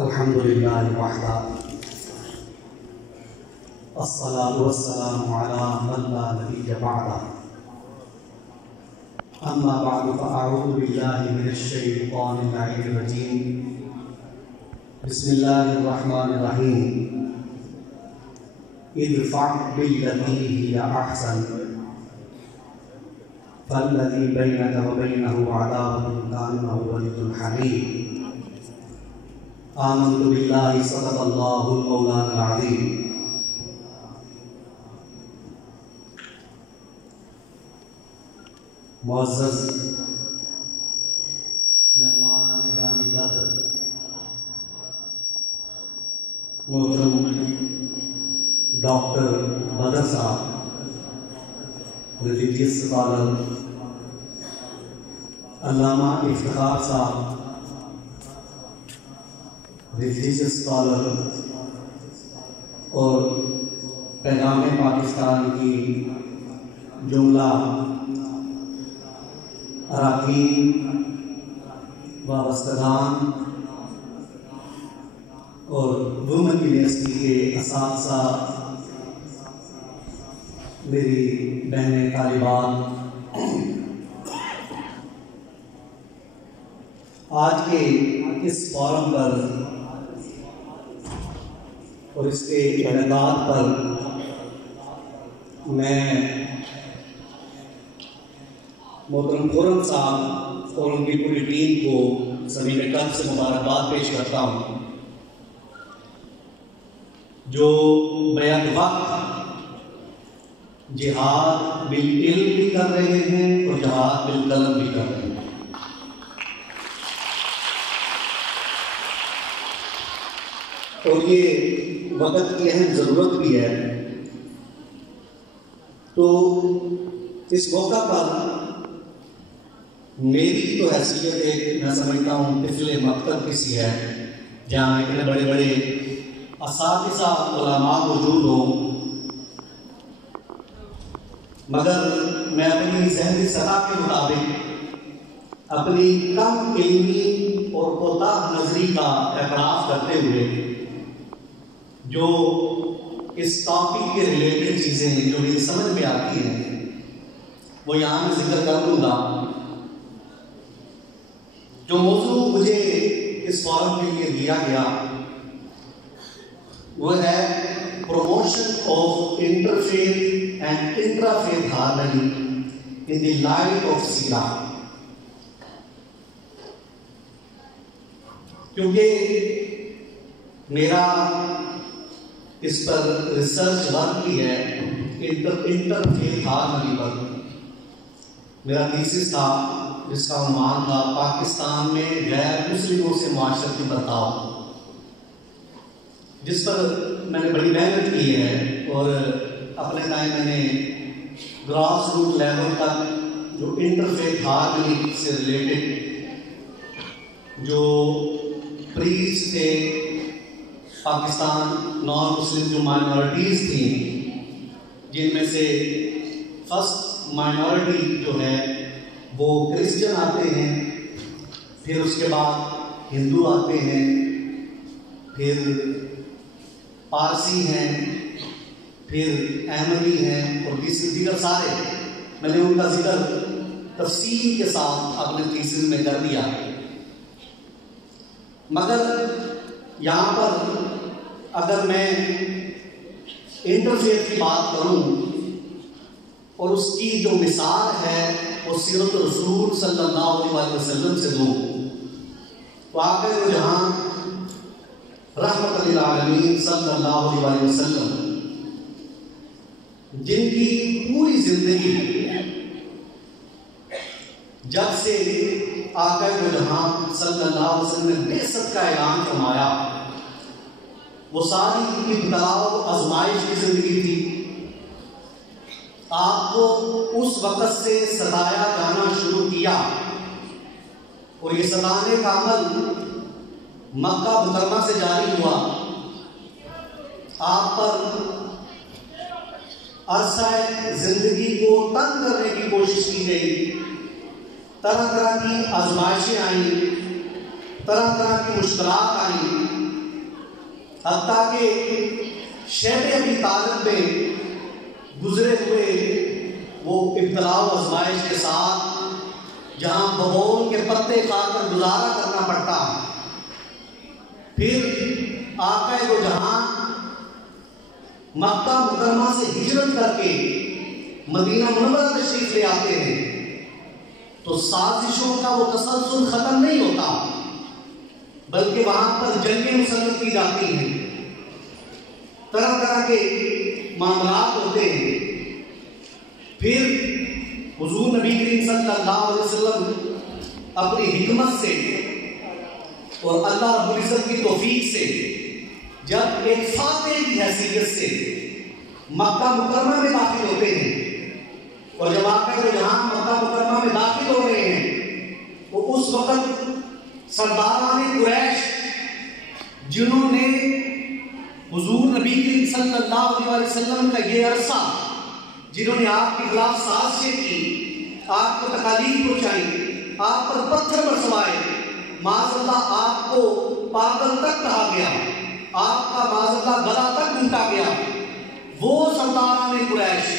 الحمد لله وحده الصلاة والسلام على من لا نبي بعده أما بعد فأعوذ بالله من الشيطان اللعين الرجيم بسم الله الرحمن الرحيم ادفع بالتي هي أحسن فالذي بينك وبينه عداوة كأنه ولي حميم آمنت بالله صدق الله المولانا العظيم. معزز مہمان گرامی قدر محترم ڈاکٹر بدر صاحب، ریلیجیس اسکالر علامہ افتخار صاحب، ریلیجیس اسکالر اور پیغام پاکستان کی جملہ اراکین وابستگان اور وومن یونیورسٹی کے اساتذہ، میری بہنیں طالبات، آج کے اس فورم پر اور اس کے انعقاد پر میں محترم خرم صاحب اور ان کی پوری ٹیم کو زمین قلب سے مبارکباد پیش کرتا ہوں، جو بیک وقت جہاد بالعلم بھی کر رہے ہیں اور جہاد بالقلم بھی کر رہے ہیں. اور یہ وقت کی اہم ضرورت بھی ہے. تو اس موقع پر میری تو حیثیت ایک میں سمجھتا ہوں پچھلے مکتب کی سی ہے، جہاں اتنے بڑے بڑے اساتذہ علماء موجود ہوں، مگر میں اپنی ذہنی سطح کے مطابق اپنی کم علمی اور کوتاہ نظری کا اعتراف کرتے ہوئے جو اس ٹاپک کے ریلیٹڈ چیزیں ہیں جو میری سمجھ میں آتی ہیں وہ یہاں میں ذکر کر دوں گا. جو موضوع مجھے اس فورم کے لیے دیا گیا وہ ہے promotion of interfaith and intrafaith harmony in the light of سیرہ. کیونکہ میرا اس پر ریسرچ ورک بھی ہے انٹرفیتھ ہارمنی پر. میرا تھیسس تھا جس کا عنوان تھا پاکستان میں غیر مسلموں سے معاشرتی برتاؤ، جس پر میں نے بڑی محنت کی ہے اور اپنے ٹائم میں نے گراس روٹ لیول تک جو انٹرفیتھ ہارمنی سے ریلیٹڈ جو پریسٹ تھے پاکستان، نان مسلم جو مائنورٹیز تھیں، جن میں سے فرسٹ مائنورٹی جو ہے وہ کرسچن آتے ہیں، پھر اس کے بعد ہندو آتے ہیں، پھر پارسی ہیں، پھر احمدی ہیں اور دیگر سارے. میں نے ان کا ذکر تفصیل کے ساتھ اپنے تھیسس میں کر دیا. مگر یہاں پر اگر میں انٹرفیتھ کی بات کروں اور اس کی جو مثال ہے وہ سیرت رسول صلی اللہ علیہ وسلم سے دوں تو آقا جہاں رحمت للعالمین صلی اللہ علیہ وسلم، جن کی پوری زندگی جب سے آقا جہاں صلی اللہ علیہ وسلم نے بعثت کا اعلان فرمایا وہ ساری ابتلا و آزمائش کی زندگی تھی. آپ کو اس وقت سے ستایا جانا شروع کیا اور یہ ستانے کا عمل مکہ مکرمہ سے جاری ہوا. آپ پر عرصہ زندگی کو تنگ کرنے کی کوشش کی گئی، طرح طرح کی آزمائشیں آئیں، طرح طرح کی مشکلات آئیں، حتیٰ کہ شیب ابی طالب میں گزرے ہوئے وہ ابتلاء و آزمائش کے ساتھ جہاں ببول کے پتے کھا کر گزارا کرنا پڑتا، پھر آقا دو جہاں مکہ مکرمہ سے ہجرت کر کے مدینہ منورہ تشریف لے آتے ہیں تو سازشوں کا وہ تسلسل ختم نہیں ہوتا، بلکہ وہاں پر جنگیں مسلط کی جاتی ہیں، طرح طرح کے معاملات ہوتے ہیں۔ پھر حضور نبی کریم صلی اللہ علیہ وسلم اپنی حکمت سے اور اللہ رب العزت کی توفیق سے جب ایک فاتح کی حیثیت سے مکہ مکرمہ میں داخل ہوتے ہیں، اور جب آقا دو جہاں مکہ مکرمہ میں داخل ہو رہے ہیں تو اس وقت سرداران قریش جنہوں نے حضور نبی کریم صلی اللہ علیہ وسلم کا یہ عرصہ جنہوں نے آپ کے خلاف سازشیں کی، آپ کو تکالیف پہنچائی، آپ پر پتھر برسوائے، معاذ اللہ آپ کو پاگل تک کہا گیا، آپ کا معاذ اللہ گلا تک گھونٹا گیا، وہ سرداران قریش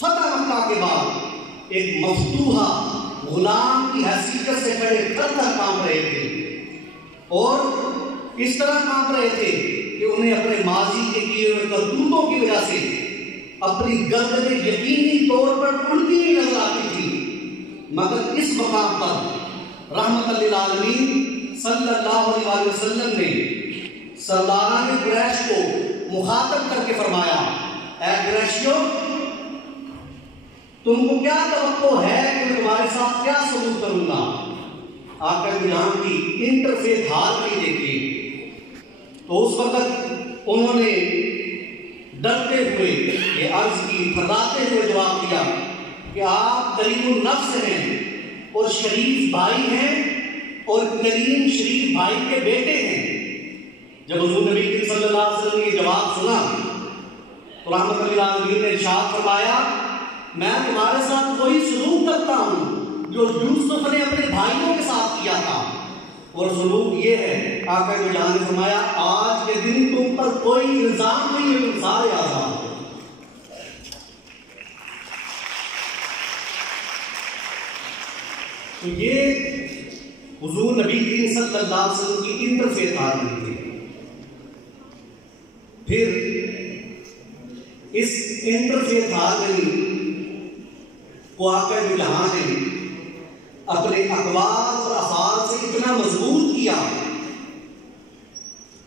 فتح مکہ کے بعد ایک مفتوحہ غلام کی حیثیت سے کھڑے تھر تھر کانپ رہے تھے، اور اس طرح کانپ رہے تھے کہ انہیں اپنے ماضی کے کیے ہوئے کرتوتوں کی وجہ سے اپنی گردن یقینی طور پر اڑتی ہوئی نظر آتی تھی، مگر اس مقام پر رحمت للعالمین صلی اللہ علیہ وسلم نے سرداران قریش کو مخاطب کر کے فرمایا، اے قریشیوں، تم کو کیا توقع ہے کہ میں تمہارے ساتھ کیا سلوک کروں گا؟ آقا جہاں کی انٹرفیت حال بھی دیکھیں تو اس وقت انہوں نے ڈرتے ہوئے یہ عرض کی، پھرداتے ہوئے جواب دیا کہ آپ کریم النفس ہیں اور شریف بھائی ہیں اور کریم شریف بھائی کے بیٹے ہیں۔ جب حضور نبی کریم صلی اللہ علیہ وسلم نے یہ جواب سنا تو رحمت اللہ علیہ نے ارشاد فرمایا، میں تمہارے ساتھ وہی سلوک کرتا ہوں جو یوسف نے اپنے بھائیوں کے ساتھ کیا تھا، اور سلوک یہ ہے آقا کو جہاں نے فرمایا آج کے دن تم پر کوئی الزام نہیں ہے، تم سارے آزاد ہو۔ تو یہ حضور نبی کریم صلی اللہ علیہ وسلم کی انٹرفیت آدمی تھی۔ پھر اس انٹرفیت آدمی کو آقا جو جہاں نے اپنے اقوال اور افعال سے اتنا مضبوط کیا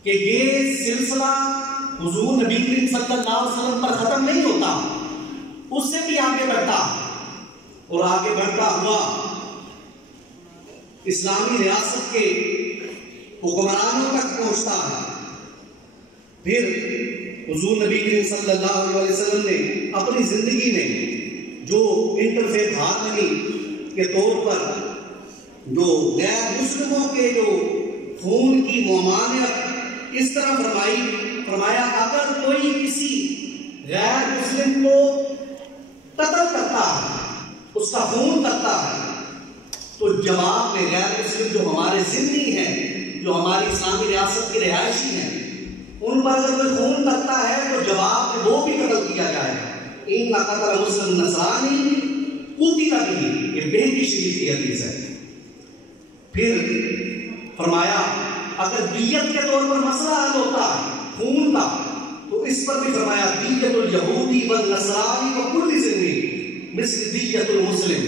کہ یہ سلسلہ حضور نبی کریم صلی اللہ علیہ وسلم پر ختم نہیں ہوتا، اس سے بھی آگے بڑھتا اور آگے بڑھتا ہوا اسلامی ریاست کے حکمرانوں تک پہنچتا ہے۔ پھر حضور نبی کریم صلی اللہ علیہ وسلم نے اپنی زندگی میں جو انٹرفیت ہارمنی کے طور پر جو غیر مسلموں کے جو خون کی ممانعت اس طرح فرمایا اگر کوئی کسی غیر مسلم کو قتل کرتا ہے، اس کا خون کرتا ہے، تو جواب میں غیر مسلم جو ہمارے ذمہ ہیں، جو ہماری اسلامی ریاست کے رہائشی ہیں، ان پر اگر کوئی خون کرتا ہے تو جواب میں وہ بھی قتل کیا جائے گا۔ ان کا قتل مسلم نصرانی قتل به، یہ بہتی شریف کی حدیث ہے۔ پھر فرمایا اگر دیت کے طور پر مسئلہ حل ہوتا ہے خون کا تو اس پر بھی فرمایا دیت الیہودی والنصرانی وکل ذمہ مثل دیت المسلم،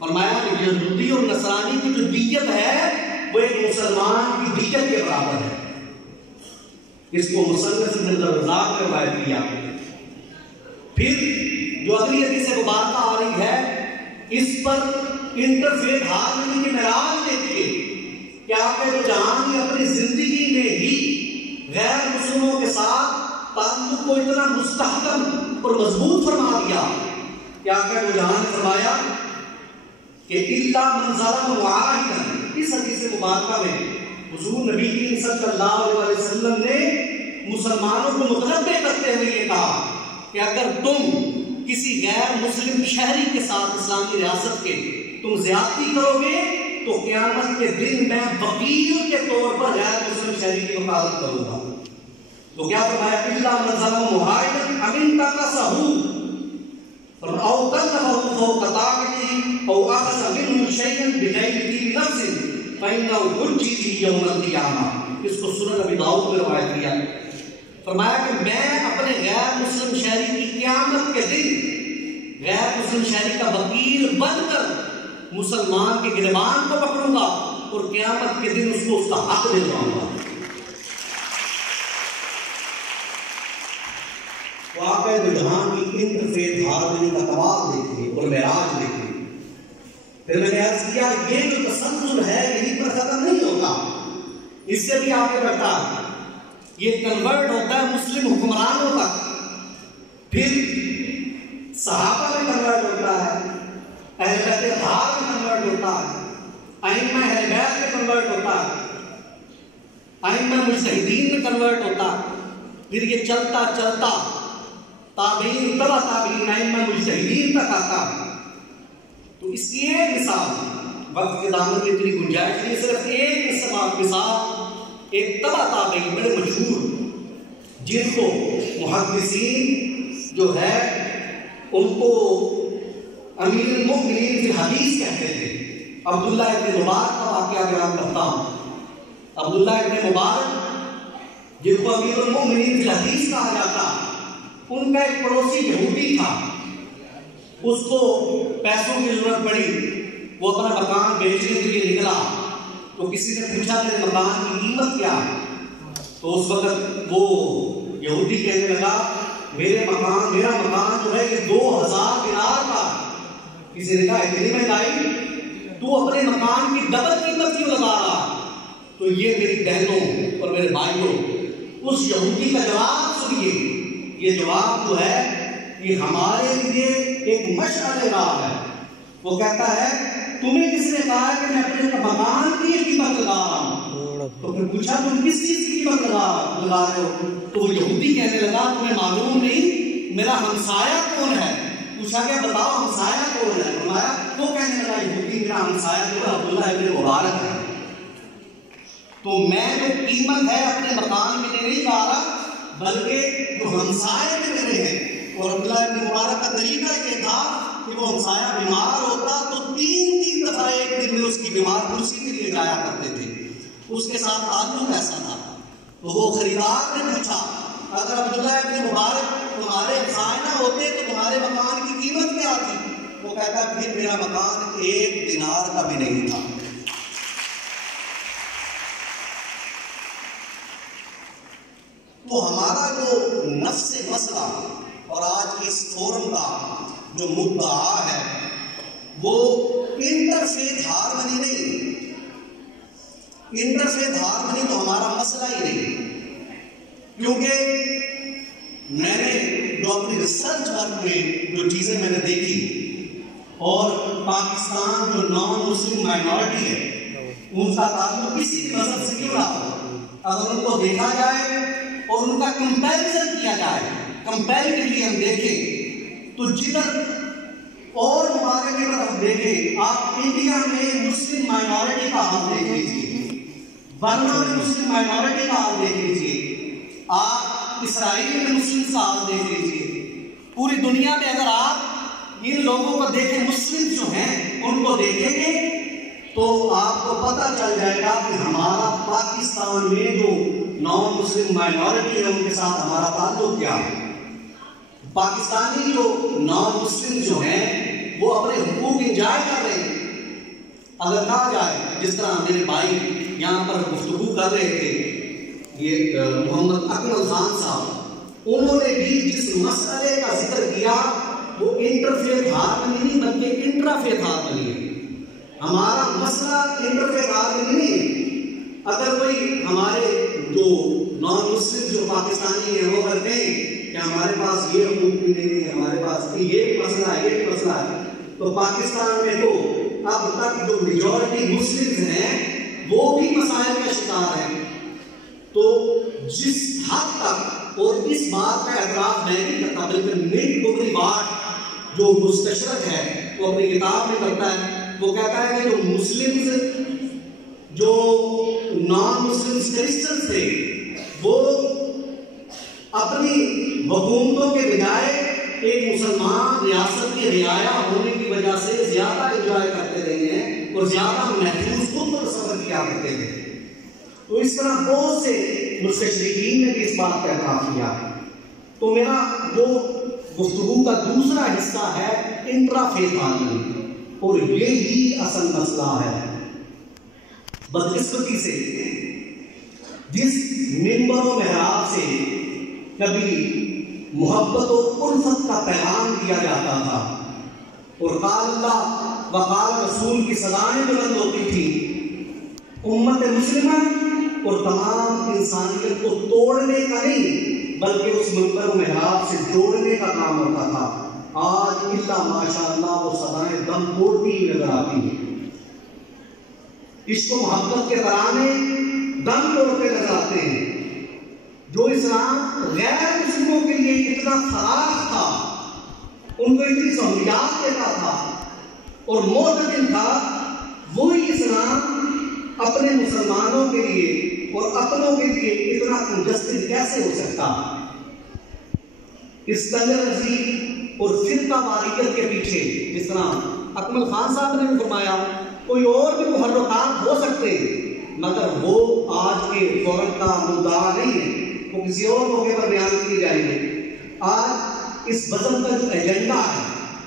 فرمایا کہ یہودی اور نصرانی کی جو دیت ہے وہ ایک مسلمان کی دیت کے برابر ہے۔ اس کو مصنف ابن الرزاق نے روایت کیا۔ پھر جو اگلی حدیث مبارکہ آ رہی ہے اس پر انٹرفیت ہارمنی کے معراج دیکھیے کہ آقا دو جہاں نے اپنی زندگی میں ہی غیر مسلموں کے ساتھ تعلق کو اتنا مستحکم اور مضبوط فرما دیا کہ آقا دو جہاں نے فرمایا کہ الا من ظلم معاہدا، اس حدیث مبارکہ میں حضور نبی کریم صلی اللہ علیہ وسلم نے مسلمانوں کو متنبہ کرتے ہوئے یہ کہا کہ اگر تم کسی غیر مسلم شہری کے ساتھ اسلامی ریاست کے تم زیادتی کرو گے تو قیامت کے دن میں وکیل کے طور پر غیر مسلم شہری کی وکالت کروں گا۔ تو کیا فرمایا الا من ظلم مہاجرا امن تقصه او كلفه فوق طاقته او اخذ منه شيئا بغير طيب نفس فانه حجته يوم القيامه. اس کو سنن ابی داؤد میں روایت کیا. فرمایا کہ میں اپنے غیر مسلم شہری کی قیامت کے دن غیر مسلم شہری کا وکیل بن کر مسلمان کے گریبان کو پکڑوں گا اور قیامت کے دن اس کو اس کا حق دلواؤں گا. واقعہ دو جہان کی انٹرفیت ہارمونی کا کمال دیکھیے اور معراج دیکھیے. پھر میں نے عرض کیا یہ جو تسلسل ہے یہیں پر ختم نہیں ہوتا, اس سے بھی آگے بڑھتا ہے. یہ کنورٹ ہوتا ہے مسلم حکمرانوں تک, پھر صحابہ میں کنورٹ ہوتا ہے, اہل بیت اطہار میں کنورٹ ہوتا ہے, ائمہ اہل بیت میں کنورٹ ہوتا ہے, ائمہ مجتہدین میں کنورٹ ہوتا ہے. پھر یہ چلتا چلتا تابعین تبع تابعین ائمہ مجتہدین تک آتا. تو اس کی ایک مثال, وقت کے دامن میں اتنی گنجائش نہیں, صرف ایک مثال ایک تبع تابعین بڑے مشہور جن کو محدثین جو ہے ان کو امیر المؤمنین فی الحدیث کہتے تھے. عبداللہ ابن مبارک کا واقعہ بیان کرتا ہوں. عبداللہ ابن مبارک جن کو امیر المؤمنین فی الحدیث کہا جاتا, ان کا ایک پڑوسی یہودی تھا. اس کو پیسوں کی ضرورت پڑی, وہ اپنا مکان بیچنے کے لیے نکلا. تو کسی نے پوچھا میرے مکان کی قیمت کیا ہے؟ تو اس وقت وہ یہودی کہنے لگا میرا مکان جو ہے یہ 2000 دینار کا. کسی نے کہا اتنی مہنگائی, تو اپنے مکان کی ڈبل قیمت کیوں لگا رہا؟ تو یہ میری بہنوں اور میرے بھائیوں اس یہودی کا جواب سنیے. یہ جواب جو ہے یہ ہمارے لیے ایک مشعل راہ ہے. وہ کہتا ہے تمہیں کس نے کہا کہ میں اپنے مکان کی قیمت لگا رہا ہوں؟ تو پھر پوچھا تم کس چیز کی قیمت لگا رہے ہو؟ تو وہ یہودی کہنے لگا تمہیں معلوم نہیں میرا ہمسایہ کون ہے؟ پوچھا گیا بتاؤ ہمسایہ کون ہے؟ فرمایا وہ کہنے لگا یہودی میرا ہمسایہ جو ہے عبداللہ ابن مبارک ہے. تو میں جو قیمت ہے اپنے مکان میں نہیں لا رہا بلکہ جو ہمسائے میں میرے ہیں. اور عبداللہ ابن مبارک کا طریقہ یہ تھا کہ وہ ہمسایہ بیمار ہوتا تو 3 دفعہ ایک دن میں اس کی بیمار کرسی کے لیے جایا کرتے تھے. اس کے ساتھ تعلق ایسا تھا. تو وہ خریدار نے پوچھا اگر عبداللہ ابن مبارک تمہارے ہمسائے نہ ہوتے تو تمہارے مکان کی قیمت کیا تھی؟ وہ کہتا پھر میرا مکان 1 دینار کا بھی نہیں تھا. تو ہمارا جو نفس مسئلہ اور آج کے اس فورم کا جو مدعا ہے وہ انٹرفیتھ ہارمنی نہیں. انٹرفیتھ ہارمنی تو ہمارا مسئلہ ہی نہیں, کیونکہ میں نے جو اپنی ریسرچ ورک میں جو چیزیں میں نے دیکھی اور پاکستان جو نان مسلم مائنورٹی ہے ان کا تعلق کسی بھی مذہب سے کیوں نہ ہو, اگر ان کو دیکھا جائے اور ان کا کمپیریزن کیا جائے, کمپیریٹیولی ہم دیکھیں تو جدھر اور ممالک کی طرف دیکھیں, آپ انڈیا میں مسلم مائنورٹی کا حال دیکھ لیجیے, برما میں مسلم مائنورٹی کا حال دیکھ لیجیے, آپ اسرائیل میں مسلم کا حال دیکھ لیجیے. پوری دنیا میں اگر آپ ان لوگوں کو دیکھیں, مسلم جو ہیں ان کو دیکھیں گے تو آپ کو پتہ چل جائے گا کہ ہمارا پاکستان میں جو نان مسلم مائنورٹی ہے ان کے ساتھ ہمارا تعلق کیا ہے. پاکستانی جو نان مسلم جو ہیں وہ اپنے حقوق انجوائے کر رہے ہیں. اگر کہا جائے جس طرح میرے بھائی یہاں پر گفتگو کر رہے تھے, یہ محمد اکمل خان صاحب, انہوں نے بھی جس مسئلے کا ذکر کیا وہ انٹرفیتھ ہارمنی نہیں بلکہ انٹرافیتھ ہارمنی ہے. ہمارا مسئلہ انٹرفیتھ ہارمنی نہیں ہے. اگر کوئی ہمارے جو نان مسلم جو پاکستانی ہیں وہ کرتے ہیں کہ ہمارے پاس یہ حقوق بھی نہیں ہے, ہمارے پاس یہ مسئلہ ہے, یہ مسئلہ ہے, تو پاکستان میں تو اب تک جو میجورٹی مسلم ہیں وہ بھی مسائل کا شکار ہیں. تو جس حد تک, اور اس بات کا اعتراف میں نہیں کرتا بلکہ نٹ گوگری واٹ جو مستشرق ہے وہ اپنی کتاب میں کرتا ہے, وہ کہتا ہے کہ جو مسلم جو نان مسلم کرسچن تھے وہ بجائے ایک مسلمان ریاست کی رعایا ہونے کی وجہ سے زیادہ انجوائے کرتے رہے ہیں اور زیادہ محفوظ خود کو تصور کیا کرتے تھے. تو اس طرح بہت سے مستشرقین نے بھی اس بات کا اعتراف کیا. تو میرا جو گفتگو کا دوسرا حصہ ہے انٹرا فیتھ ہارمنی، اور یہی اصل مسئلہ ہے. بدقسمتی سے جس منبر و محراب سے کبھی محبت و الفت کا پیغام دیا جاتا تھا اور قال اللہ و قال رسول کی صدائیں بلند ہوتی تھی، امت مسلمہ اور تمام انسانیت کو توڑنے کا نہیں بلکہ اس منبر و محراب سے جوڑنے کا کام ہوتا تھا، آج اللہ ماشاء اللہ وہ صدائیں دم توڑتی ہی نظر آتی ہیں. عشق و محبت کے ترانے دم توڑتے نظر آتے ہیں. جو اسلام غیر مسلموں کے لیے اتنا فراخ تھا، ان کو اتنی سہولیات دیتا تھا اور معتدل تھا، وہی اسلام اپنے مسلمانوں کے لیے اور اپنوں کے لیے اتنا کنجسٹڈ کیسے ہو سکتا؟ اس تنگ رزی اور فرقہ واریت کے پیچھے جس طرح اکمل خان صاحب نے فرمایا کوئی اور بھی محرکات ہو سکتے ہیں، مگر وہ آج کے فورم کا مدعا نہیں ہے، وہ کسی اور موقع پر بیان کیے جائیں گے. آج اس بزم کا جو ایجنڈا ہے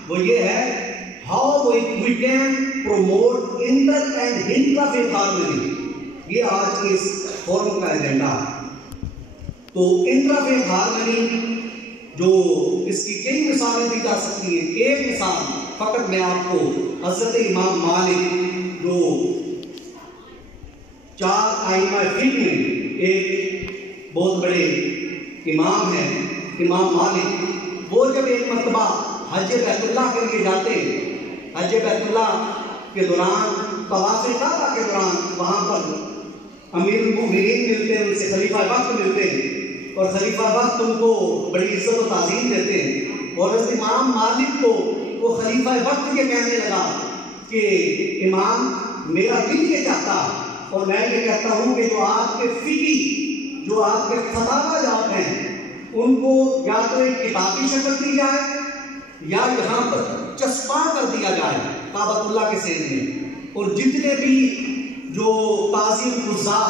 وہ یہ ہے how we can promote inter and intra faith harmony. یہ آج کے اس فورم کا ایجنڈا ہے. تو انٹرا فیتھ ہارمنی جو اس کی کئی مثالیں دی جا سکتی ہیں. ایک مثال فقط میں آپ کو حضرت امام مالک جو 4 ائمہ فقہ میں ایک بہت بڑے امام ہیں، امام مالک، وہ جب ایک مرتبہ حج بیت اللہ کے لیے جاتے، حج بیت اللہ کے دوران طواف کعبہ کے دوران وہاں پر امیر المؤمنین ملتے ہیں، ان سے خلیفہ وقت ملتے ہیں اور خلیفہ وقت ان کو بڑی عزت و تعظیم دیتے ہیں. اور حضرت امام مالک کو وہ خلیفہ وقت یہ کہنے لگا کہ امام میرا دل یہ چاہتا اور میں یہ کہتا ہوں کہ جو آپ کے فقی جو آپ کے فتاوی جات ہیں ان کو یا تو ایک کتابی شکل دی جائے یا یہاں پر چسپاں کر دیا جائے کعبۃ اللہ کے سین میں، اور جتنے بھی جو قاضی القضاء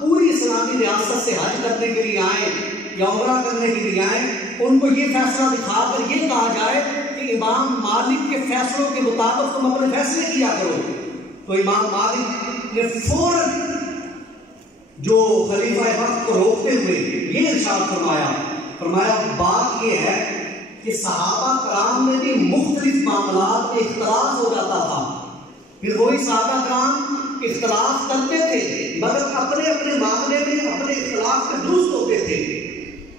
پوری اسلامی ریاست سے حج کرنے کے لیے آئیں یا عمرہ کرنے کے لیے آئیں ان کو یہ فیصلہ دکھا کر یہ کہا جائے کہ امام مالک کے فیصلوں کے مطابق تم اپنے فیصلے کیا کرو. تو امام مالک نے فوراً جو خلیفہ وقت کو روکتے ہوئے یہ ارشاد فرمایا بات یہ ہے کہ صحابہ کرام میں بھی مختلف معاملات میں اختلاف ہو جاتا تھا، پھر وہی صحابہ کرام اختلاف کرتے تھے مگر اپنے اپنے معاملے میں اپنے اختلاف میں درست ہوتے تھے.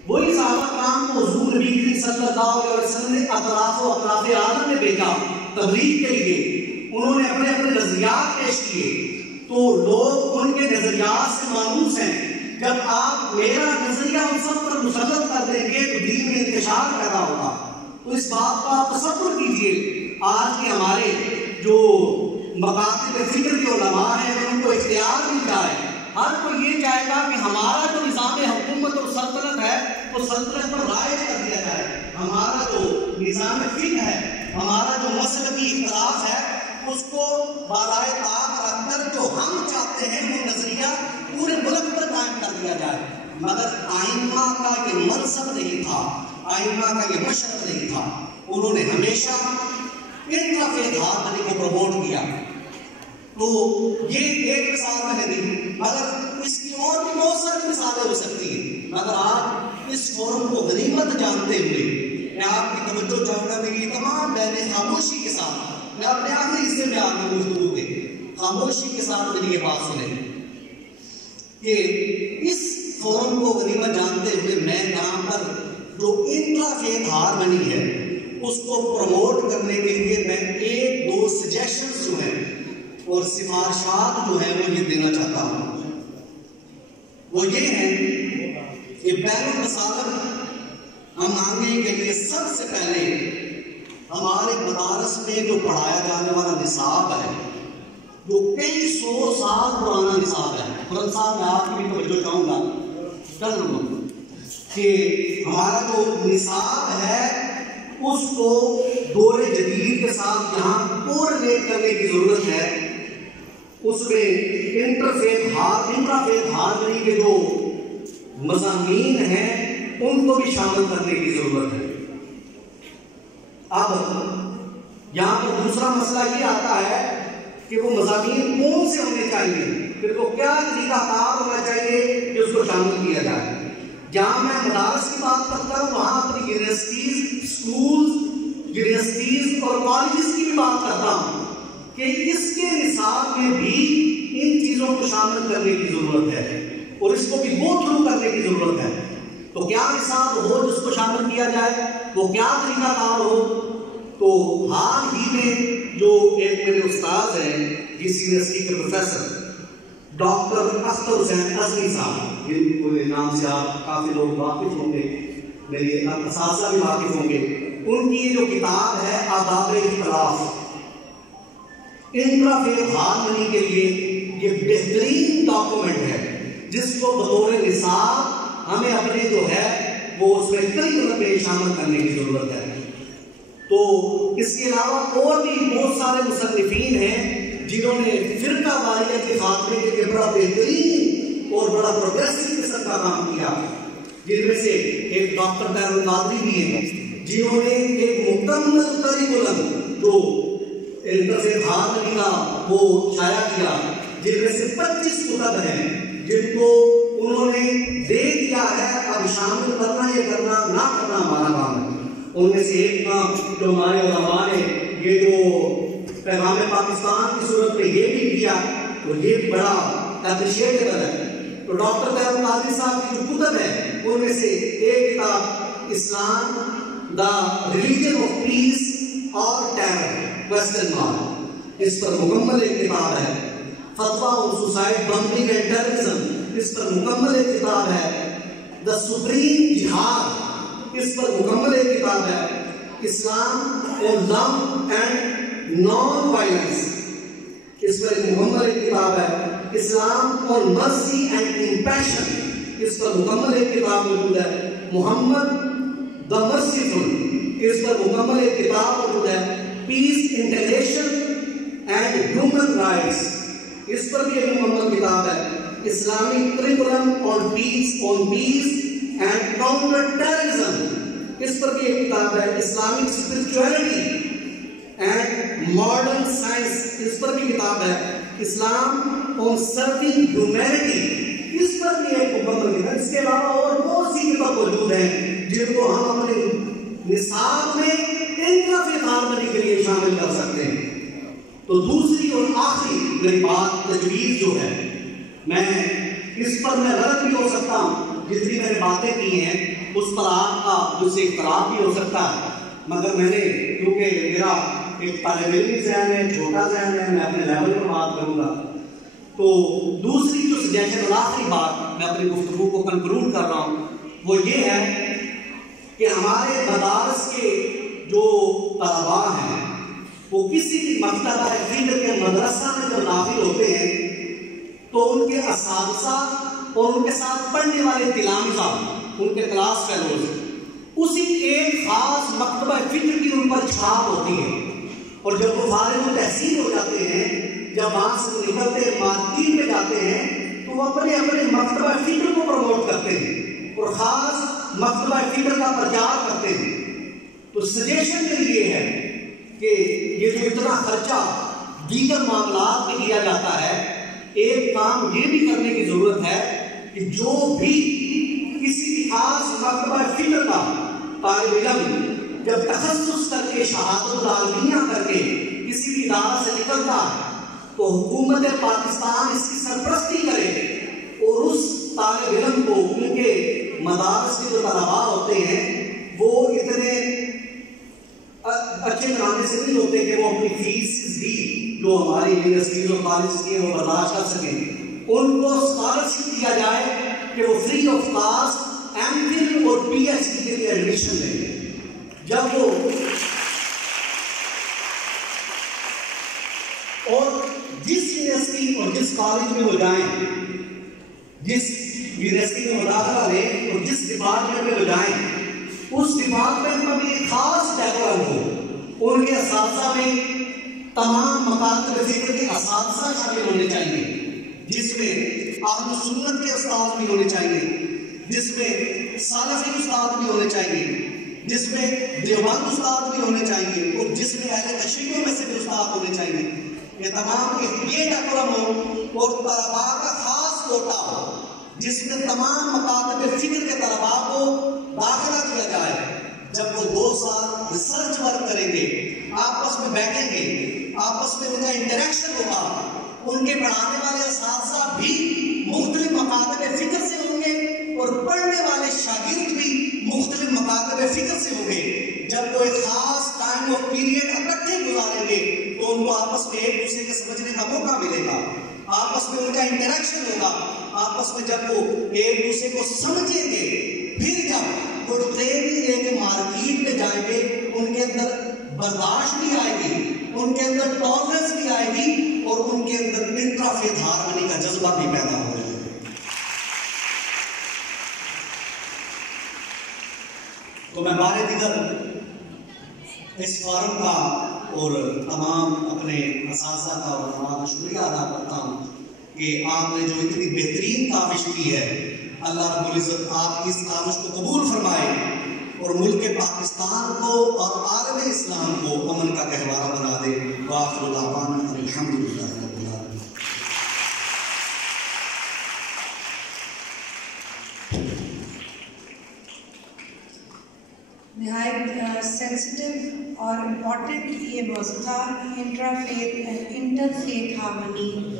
وہی صحابہ کرام کو حضور نبی کریم صلی اللہ علیہ وسلم نے اطراف و اطراف عالم میں بھیجا تبلیغ کے لیے، انہوں نے اپنے اپنے نظریات پیش کیے تو لوگ ان کے نظریات سے مانوس ہیں. جب آپ میرا نظریہ ان سب پر مسلط کر دیں گے تو دین میں انتشار پیدا ہوگا. تو اس بات کا آپ تصور کیجئے آج کے ہمارے جو مکاتب فکر کے علماء ہیں ان کو اختیار مل جائے، ہر کوئی یہ چاہے گا کہ ہمارا جو نظام حکومت اور سلطنت ہے وہ سلطنت پر رائج کر دیا جائے، ہمارا جو نظام فقہ ہے، ہمارا جو مسلکی اختلاف ہے اس کو بالائے طاق رکھ کر جو ہم چاہتے ہیں وہ نظریہ پورے ملک پر قائم کر دیا جائے. مگر آئمہ کا یہ منصب نہیں تھا، آئمہ کا یہ مشرف نہیں تھا. انہوں نے ہمیشہ انٹرا فیتھ ہارمنی کو پروموٹ کیا. تو یہ ایک مثال میں نے دی، مگر اس کی اور بھی بہت ساری مثالیں ہو سکتی ہیں. مگر آپ اس فورم کو غنیمت جانتے ہوئے میں آپ کی توجہ چاہوں گا میری تمام بہنیں خاموشی کے ساتھ، میں اپنے آخری حصے میں آپ کی گفتگو کے خاموشی کے ساتھ میری یہ بات سنیں کہ اس فورم کو غنیمت جانتے ہوئے میں یہاں پر جو انٹرا فیتھ ہارمنی ہے اس کو پروموٹ کرنے کے لیے میں 1-2 سجیشنز جو ہیں اور سفارشات جو ہیں وہ یہ دینا چاہتا ہوں. وہ یہ ہے کہ بین المسالک ہم مانگنے کے لیے سب سے پہلے ہمارے مدارس میں جو پڑھایا جانے والا نصاب ہے جو کئی 100 سال پرانا نصاب ہے. قرآن صاحب میں آپ کی بھی توجہ چاہوں گا. کہ ہمارا جو نصاب ہے اس کو دور جدید کے ساتھ یہاں کوریلیٹ کرنے کی ضرورت ہے. اس میں انٹرفیتھ ہارمنی کے جو مضامین ہیں ان کو بھی شامل کرنے کی ضرورت ہے. اب یہاں پر دوسرا مسئلہ یہ آتا ہے کہ وہ مضامین کون سے ہونے چاہیے، پھر وہ کیا طریقہ کار ہونا چاہیے کہ اس کو شامل کیا جائے. جہاں میں مدارس کی بات کرتا ہوں وہاں اپنی یونیورسٹیز، اسکولز، یونیورسٹیز اور کالجز کی بھی بات کرتا ہوں کہ اس کے نصاب میں بھی ان چیزوں کو شامل کرنے کی ضرورت ہے اور اس کو بھی گو تھرو کرنے کی ضرورت ہے. تو کیا نصاب ہو جس کو شامل کیا جائے، وہ کیا طریقہ کار ہو. تو حال ہی میں جو ایک میرے استاد ہیں جس یونیورسٹی کے پروفیسر ڈاکٹر اختر حسین ازمی صاحب، جن کے نام سے آپ کافی لوگ واقف ہوں گے، میرے اساتذہ بھی واقف ہوں گے، ان کی جو کتاب ہے آداب اختلاف، انٹرفیتھ ہارمنی کے لیے یہ بہترین ڈاکومنٹ ہے جس کو بطور نصاب ہمیں اپنے جو ہے وہ اس میں کریکولم میں شامل کرنے کی ضرورت ہے. تو اس کے علاوہ اور بھی بہت سارے مصنفین ہیں جنہوں نے فرقہ واریت کے خاتمے کے لیے بڑا بہترین اور بڑا پروگریسو قسم کا کام کیا، جن میں سے ایک ڈاکٹر طاہر القادری بھی ہیں جنہوں نے ایک مکمل کریکولم جو انٹرفیتھ ہارمنی کا وہ شائع کیا، جن میں سے 25 کتب ہیں جن کو انہوں نے دے دیا ہے اب شامل کرنا یا کرنا نہ کرنا ہمارا کام ہے. ان میں سے ایک کام جو ہمارے علماء نے یہ جو پیغام پاکستان کی صورت میں یہ بھی کیا تو یہ بھی بڑا اپریشیٹیبل ہے. تو ڈاکٹر طاہر القادری صاحب کی جو کتب ہے ان میں سے ایک کتاب اسلام دا ریلیجن آف پیس اور ٹیرر کوسچن مارک، اس پر مکمل ایک کتاب ہے. فتویٰ آن سوسائڈ، بمبنگ اینڈ ٹیررزم، اس پر مکمل ایک کتاب ہے. دا سپریم جہاد، اس پر مکمل ایک کتاب ہے. اسلام اور لو اینڈ نان وائلنس، اس پر ایک مکمل ایک کتاب ہے. اسلام اور مرسی اینڈ کمپیشن، اس پر مکمل ایک کتاب موجود ہے. محمد دا مرسیفل، اس پر مکمل ایک کتاب موجود ہے. Peace, integration and human rights, اس پر بھی ایک مکمل کتاب ہے. Islamic curriculum on peace and counter terrorism, اس پر بھی ایک کتاب ہے. Islamic spirituality and modern science, اس پر بھی کتاب ہے. اسلام آن سرونگ ہیومینٹی، اس پر بھی ایک مکمل کتاب. اس کے علاوہ اور بہت سی کتاب موجود ہیں جن کو ہم اپنے نصاب میں انٹرفیتھ ہارمنی کے لیے شامل کر سکتے ہیں. تو دوسری اور آخری میری بات تجویز جو ہے، میں اس پر میں غلط بھی ہو سکتا ہوں، جتنی میں نے باتیں کی ہیں اس پر آپ کا مجھ سے اختلاف بھی ہو سکتا ہے، مگر میں نے کیونکہ میرا ایک طالب علمی ذہن ہے، چھوٹا ذہن ہے، میں اپنے لیول پر بات کروں گا. تو دوسری جو سجیشن اور آخری بات میں اپنی گفتگو کو کنکلوڈ کر رہا ہوں وہ یہ ہے کہ ہمارے مدارس کے جو طلباء ہیں وہ کسی بھی مکتبہ فکر کے مدرسہ میں جب داخل ہوتے ہیں تو ان کے اساتذہ اور ان کے ساتھ پڑھنے والے تلامذہ، ان کے کلاس فیلوز، اسی ایک خاص مکتبہ فکر کی ان پر چھاپ ہوتی ہے. اور جب وہ فارغ التحصیل ہو جاتے ہیں، جب وہاں سے نکلتے مارکیٹ میں جاتے ہیں تو وہ اپنے اپنے مکتبہ فکر کو پروموٹ کرتے ہیں اور خاص مکتبہ فکر کا پرچار کرتے ہیں. تو سجیشن میری یہ ہے کہ یہ جو اتنا خرچہ دیگر معاملات میں کیا جاتا ہے، ایک کام یہ بھی کرنے کی ضرورت ہے کہ جو بھی کسی بھی خاص مکتبہ فکر کا طالب علم جب تخصص کر کے شہادت العالمیہ کر کے کسی بھی ادارہ سے نکلتا ہے تو حکومت پاکستان اس کی سرپرستی کرے اور اس طالب علم کو، ان کے مدارس کے جو طلباء ہوتے ہیں وہ اتنے اچھے گھرانے سے نہیں ہوتے کہ وہ اپنی فیس بھی جو ہماری یونیورسٹیز اور کالج کی وہ برداشت کر سکیں. ان کو اسکالرشپ دیا جائے کہ وہ free of cost MPhil اور پی ایچ ڈی کے لیے ایڈمیشن لیں. جب وہ اور جس یونیورسٹی اور جس کالج میں وہ جائیں، جس یونیورسٹی میں مداخلہ لیں اور جس ڈپارٹمنٹ میں جائیں اس ڈپارٹمنٹ میں بھی ایک خاص ڈیکورم ہو. ان کے اساتذہ میں تمام مکاتب فکر کے اساتذہ شامل ہونے چاہیے، جس میں اہل سنت کے استاد بھی ہونے چاہیے، جس میں سلفی استاد بھی ہونے چاہیے، جس میں دیوبند استاد بھی ہونے چاہیے، اور جس میں اہل تشیعوں میں سے بھی استاد ہونے چاہیے. یہ تمام یہ ڈیکورم ہو اور طلباء کا خاص کوٹا ہو جس میں تمام مکاتب فکر کے طلباء کو داخلہ دیا جائے. جب وہ 2 سال ریسرچ ورک کریں گے، آپس میں بیٹھیں گے، آپس میں ان کا انٹریکشن ہوگا، ان کے پڑھانے والے اساتذہ بھی مختلف مکاتب فکر سے ہوں گے اور پڑھنے والے شاگرد بھی مختلف مکاتب فکر سے ہوں گے. جب وہ ایک خاص ٹائم آف پیریڈ اکٹھے گزاریں گے تو ان کو آپس میں ایک دوسرے کے سمجھنے کا موقع ملے گا، آپس میں ان کا انٹریکشن ہوگا. آپس میں جب وہ ایک دوسرے کو سمجھیں گے، پھر جب وہ ٹریننگ لے کے مارکیٹ میں جائیں گے، ان کے اندر برداشت بھی آئے گی، ان کے اندر ٹالرنس بھی آئے گی، اور ان کے اندر انٹرا فیتھ ہارمنی کا جذبہ بھی پیدا ہو جائے گا. تو میں بارے دیگر اس فارم کا اور تمام اپنے اساتذہ کا اور تمام شکریہ ادا کرتا ہوں کہ آپ نے جو اتنی بہترین کاوش کی ہے، اللہ رب العزت آپ کی اس کاوش کو قبول فرمائے اور ملک پاکستان کو اور عالم اسلام کو امن کا گہوارہ بنا دے. وآخر دعوانا الحمدللہ رب العالمین. نہایت سینسٹیو اور امپورٹنٹ یہ موضوع تھا، intra faith and inter faith harmony.